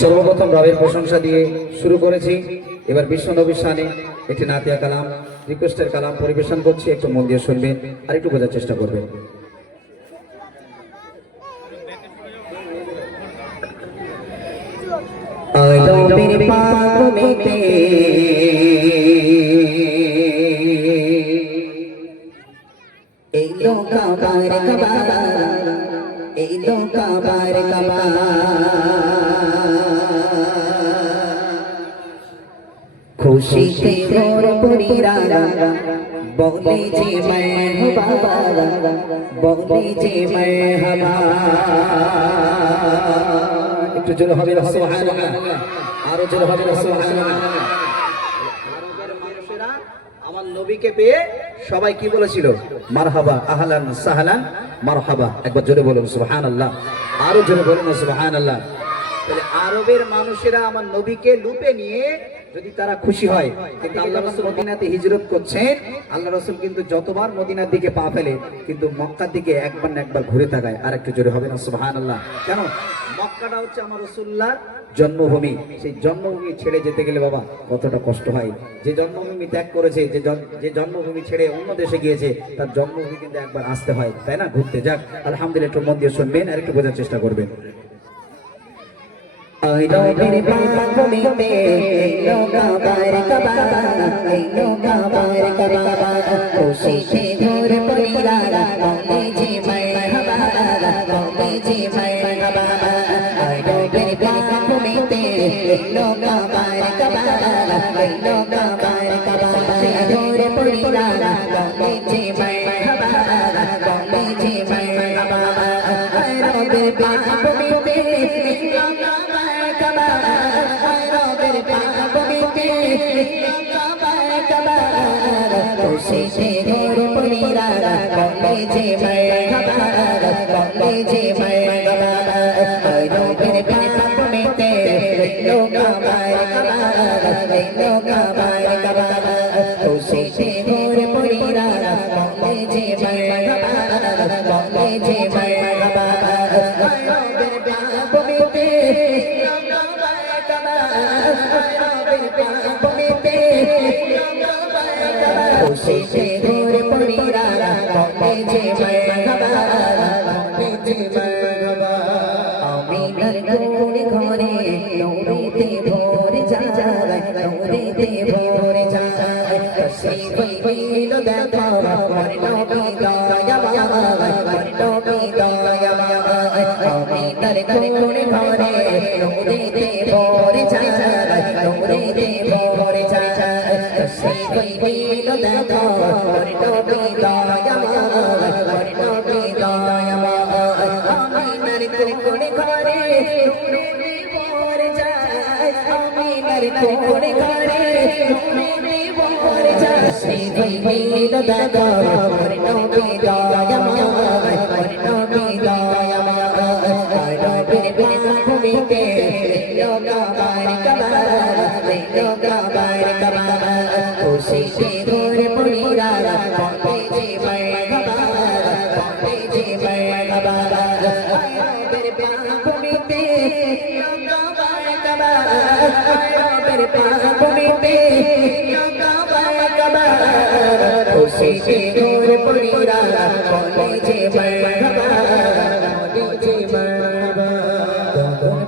সর্বপ্রথম রবের প্রশংসা দিয়ে শুরু করেছি। এবার বিশ্ব নবীর শানে একটি নাতিয়া কালাম, রিকোয়েস্টের কালাম পরিবেশন করছি। একটু মন দিয়ে শুনবেন আর একটু বোঝার চেষ্টা করবেন। खुशी से मोर पुरीरा बोले जी मरहबा, बोले जी मरहबा। একটু জোরে হবে না সুবহানাল্লাহ, আরো জোরে হবে না সুবহানাল্লাহ। আরবের মানুষেরা আমার নবীকে পেয়ে সবাই কি বলেছিল? মারহাবা, আহলান সাহলান মারহাবা। একবার জোরে বলুন সুবহানাল্লাহ, আরো জোরে বলুন সুবহানাল্লাহ। তাহলে আরবের মানুষেরা আমার নবীকে লুপে নিয়ে যদি তারা খুশি হয়, কিন্তু আল্লাহ রাসূল মদিনাতে হিজরত করছেন। আল্লাহ রাসূল কিন্তু যতবার মদিনার দিকে পা ফেলে কিন্তু মক্কার দিকে একবার না একবার ঘুরে তাকায়। আর একটু জোরে হবে না সুবহানাল্লাহ। কেন? মক্কাটা হচ্ছে আমার রাসূলুল্লাহর জন্মভূমি। সেই জন্মভূমি ছেড়ে যেতে গেলে বাবা কতটা কষ্ট হয়। যে জন্মভূমি ত্যাগ করেছে, যে জন্মভূমি ছেড়ে অন্য দেশে গিয়েছে, তার জন্মভূমি কিন্তু একবার আসতে হয়, তাই না? ঘুরতে যাক। আলহামদুলিল্লাহ, একটু মন দিয়ে শুনবেন আর একটু বোঝার চেষ্টা করবেন। I know very bad for me, no kabar kababa, no kabar kababa. Kushi se ghor parira, bolle ji marhaba, bolle ji marhaba. I know very bad for me, no kabar kababa, no kabar kababa. Se ghor parira, bolle ji marhaba, bolle ji marhaba. I know very bad for me, खुशी से ढोर पुरीरा बोले जी मरहबा, बोले जी मरहबा। आयो मेरे बाप में तेरे लोग मरहबा, लोग मरहबा। खुशी से ढोर पुरीरा बोले जी मरहबा, बोले जी मरहबा। आयो मेरे बाप में तेरे लोग मरहबा, आयो मेरे बाप में तेरे खुशी से ढोर पुरीरा बोले जी मरहबा, बोले जी मरहबा। आमीनार गोड़ घरे नौरेते भोर जाए, नौरेते भोर जाए। तशरीफ हইল দেখা আমার নবী দয়াময়, আমার নবী দয়াময়। আমিনার গোড় ঘরে নৌরেতে ভোর যায়, নৌরেতে ভোর যায়। তশরিফ হইল দেখা আমার নবী দয়াময়, আমার নবী দয়াময়। আমিনার গোড় ঘরে নৌরেতে ভোর যায়, আমিনার গোড় ঘরে নৌরেতে ভোর যায়। তশরিফ হইল দেখা আমার নবী দয়াময়, আমার নবী দয়াময়। নবীর ভূমিতে লোক বারকাবা, লোক বারকাবা। খুশি সে ঢোর পুরীরা বলে যে মরহবা, বলে যে মরহবা। নবীর ভূমিতে লোক বারকাবা, নবীর ভূমিতে লোক বারকাবা। খুশি সে ঢোর পুরীরা বলে যে মরহবা, বলে যে মরহবা।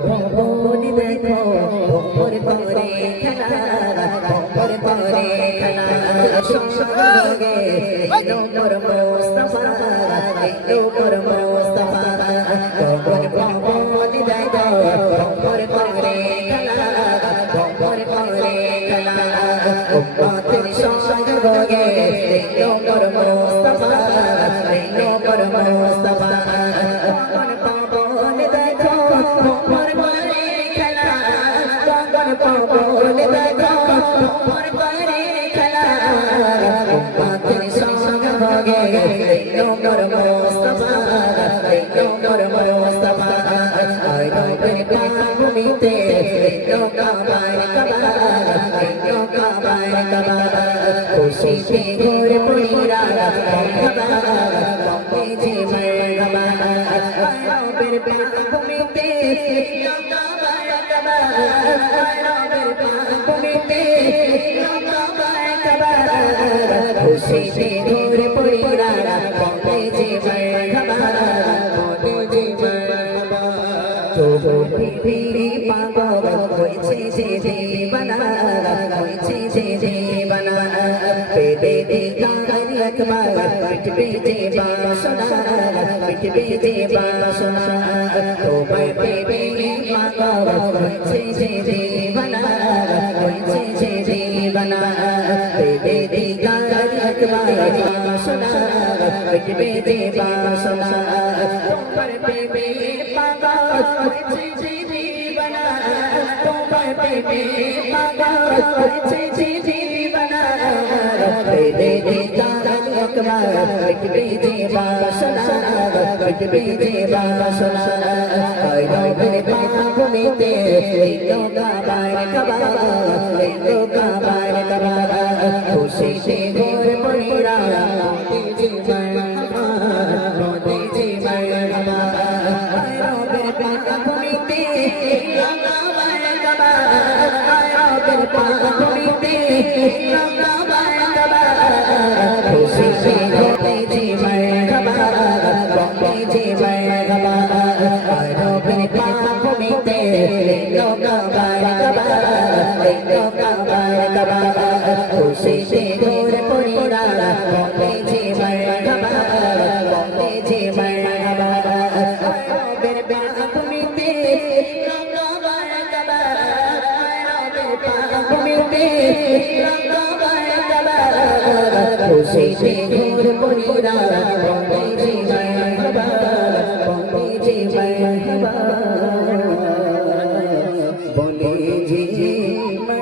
ভবন দেখো ভোর পরে খেলা, ভোর পরে খেলা। সঙ্গে এলো মোর মুস্তাফা, এলো মোর মুস্তাফা। ভবন দেখো ভোর পরে খেলা, ভোর পরে খেলা। উম্মতের সঙ্গে এলো মোর মুস্তাফা, এলো মোর মুস্তাফা। ভবন দেখো ভোর পরে খেলা, ভবন দেখো ভোর পরে খেলা। উম্মতের সঙ্গে এলো মোর মুস্তাফা, এলো মোর মুস্তাফা। নবীর ভূমিতে লোক বারকাবা, লোক বারকাবা। খুশি সে ঢোর পুরীরা মরহবা, বলে যে মরহবা। রবের পাগুমিতে কাবা কাবা রবের পাগুমিতে কাবা কাবা খুশিতে ধরে পড়িরা বলে যে মারহাবা বলে যে মারহাবা তো বিবি পাগল হয়েছে যে দেবানা হয়েছে যে দেবানা পেটে দিগার একবার পিটবে যে বাসনা পিটবে যে বাসনা তোমার পেটে পাগল হয়েছে যে দেবানা হয়েছে যে দেবানা পেটে দিগার একবার বাসনা পিটবে যে বাসনা তোমার পেটে পাগল হয়েছে যে দেবানা তোমার পেটে পাগল হয়েছে যে দেবানা পেটে দিগার একবার পিটবে যে বাসনা পিটবে যে বাসনা রবের পাগুমিতে কাবার কাবা কাবার কাবা খুশিতে ঘোর পড়িরা যে মারহাবা বলে যে মারহাবা রবের পাগুমিতে কাবার কাবা রবের পাগুমিতে কাবার কাবা খুশিতে ঘোরে যে মারহাবা বলে যে মারহাবা রবের পাগুমিতে কাবার কাবা কাবার কাবা খুশিতে ঘোরে পড়িরা বলে যে মারহাবা বলে যে মারহাবা রবের পাগুমিতে কাবার কাবা রবের পাগুমিতে কাবার কাবা খুশিতে ঘোরে পড়িরা বলে যে মারহাবা বলে যে মারহাবা বলে যে মারহাবা